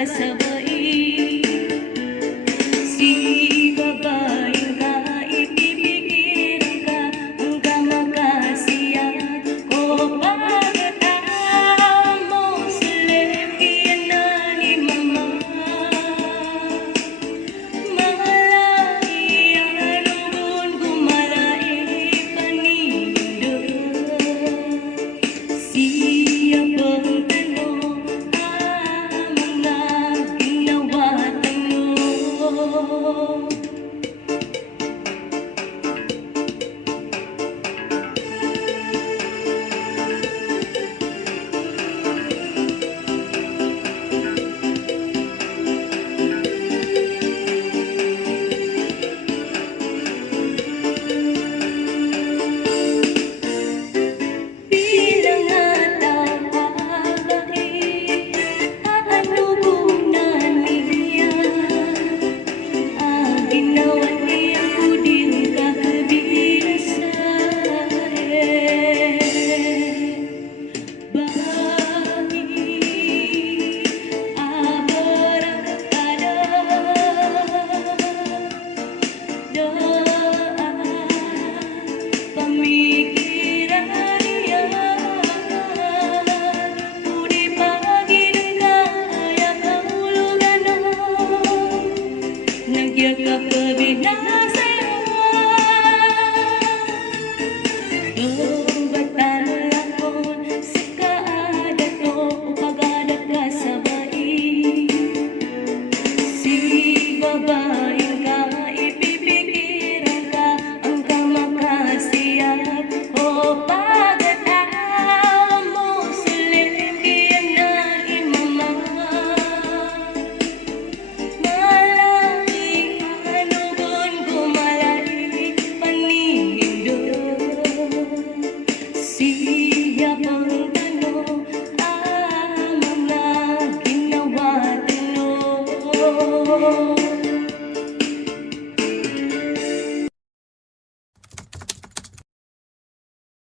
kasabay. Si babaeng kaibibigiran ka, hanggang makasiyag ko pagkatao mo sa lehiyan na ni mama. Mahalay ang lubon, gumalay panindo. Siya bang tanong amang na ginawa tanong. Nagyakap kabinasaya Tumbatan lakon sa kaadat o pagadat kasabay. Si babaeng kaibibigiran ka, hanggang makasiyag o pagkatao mo sa lehiyan na imama. Siya bang